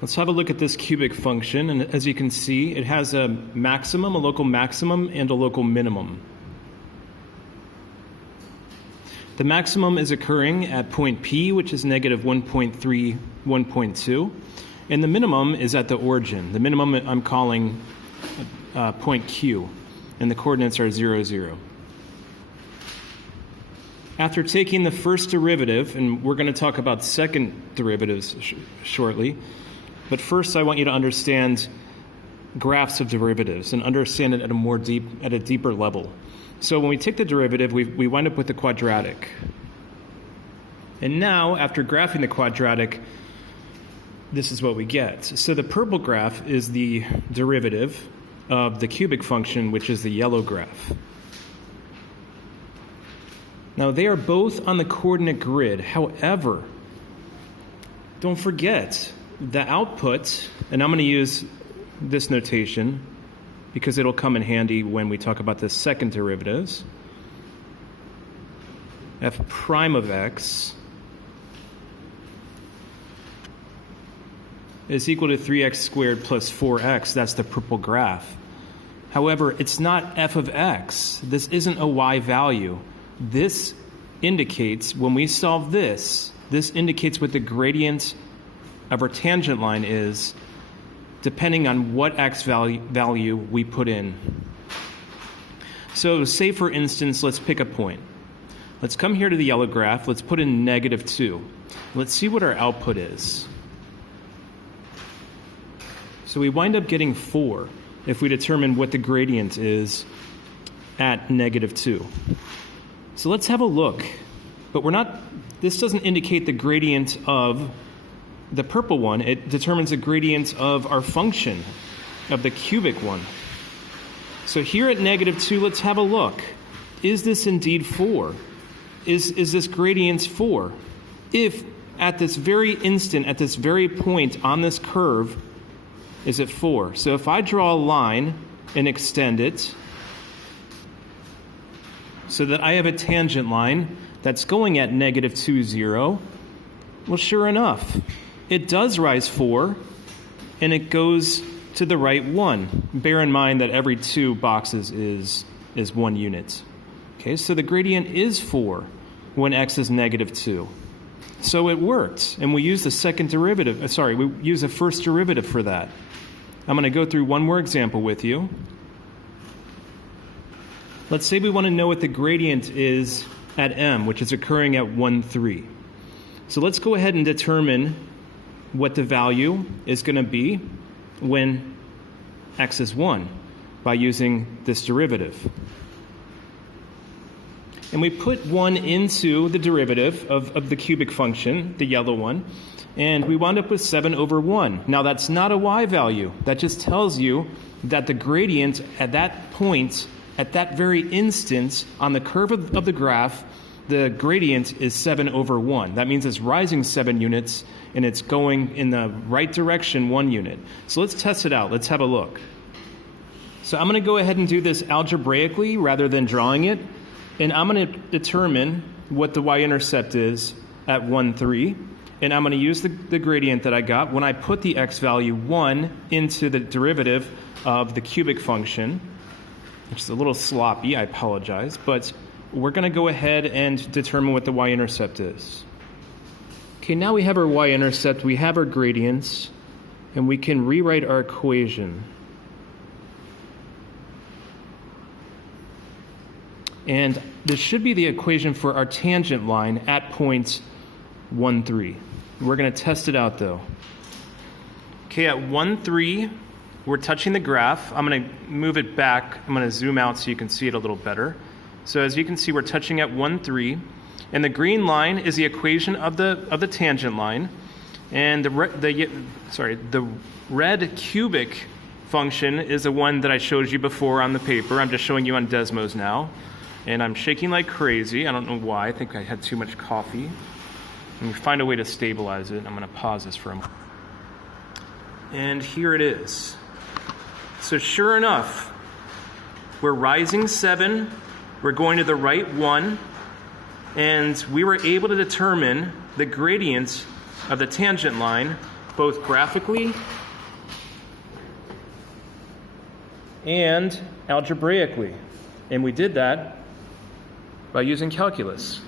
Let's have a look at this cubic function, and as you can see, it has a maximum, a local maximum, and a local minimum. The maximum is occurring at point P, which is negative 1.3, 1.2, and the minimum is at the origin. The minimum I'm calling point Q, and the coordinates are 0, 0. After taking the first derivative, and we're going to talk about second derivatives shortly, but first I want you to understand graphs of derivatives and understand it at a deeper level. So when we take the derivative, we wind up with the quadratic. And now, after graphing the quadratic, this is what we get. So the purple graph is the derivative of the cubic function, which is the yellow graph. Now, they are both on the coordinate grid. However, don't forget the output, and I'm going to use this notation because it'll come in handy when we talk about the second derivatives. F prime of x is equal to 3x squared plus 4x. That's the purple graph. However, it's not f of x. This isn't a y value. This indicates, when we solve this indicates what the gradient of our tangent line is, depending on what x value we put in. So say, for instance, let's pick a point. Let's come here to the yellow graph. Let's put in negative 2. Let's see what our output is. So we wind up getting 4 if we determine what the gradient is at negative 2. So let's have a look. But this doesn't indicate the gradient of the purple one. It determines the gradient of our function, of the cubic one. So here at negative 2, let's have a look. Is this indeed 4? Is this gradient 4? If at this very instant, at this very point on this curve, is it 4? So if I draw a line and extend it so that I have a tangent line that's going at negative 2, 0, well, sure enough, it does rise 4, and it goes to the right 1. Bear in mind that every 2 boxes is 1 unit. Okay, so the gradient is 4 when x is negative 2. So it worked, and we use the second derivative. We use the first derivative for that. I'm going to go through one more example with you. Let's say we want to know what the gradient is at m, which is occurring at 1, 3. So let's go ahead and determine what the value is going to be when x is 1 by using this derivative. And we put 1 into the derivative of the cubic function, the yellow one, and we wound up with 7 over 1. Now that's not a y value. That just tells you that the gradient at that point, at that very instant on the curve of the graph, the gradient is 7 over 1. That means it's rising 7 units, and it's going in the right direction 1 unit. So let's test it out. Let's have a look. So I'm going to go ahead and do this algebraically rather than drawing it, and I'm going to determine what the y-intercept is at 1, 3, and I'm going to use the gradient that I got when I put the x value 1 into the derivative of the cubic function, which is a little sloppy, I apologize, but we're going to go ahead and determine what the y-intercept is. Okay, now we have our y-intercept, we have our gradients, and we can rewrite our equation. And this should be the equation for our tangent line at point 1, 3. We're going to test it out, though. Okay, at 1, 3, we're touching the graph. I'm going to move it back. I'm going to zoom out so you can see it a little better. So as you can see, we're touching at 1, 3, and the green line is the equation of the tangent line, and the red cubic function is the one that I showed you before on the paper. I'm just showing you on Desmos now, and I'm shaking like crazy. I don't know why. I think I had too much coffee. Let me find a way to stabilize it. I'm going to pause this for a moment. And here it is. So sure enough, we're rising 7. We're going to the right 1, and we were able to determine the gradient of the tangent line both graphically and algebraically. And we did that by using calculus.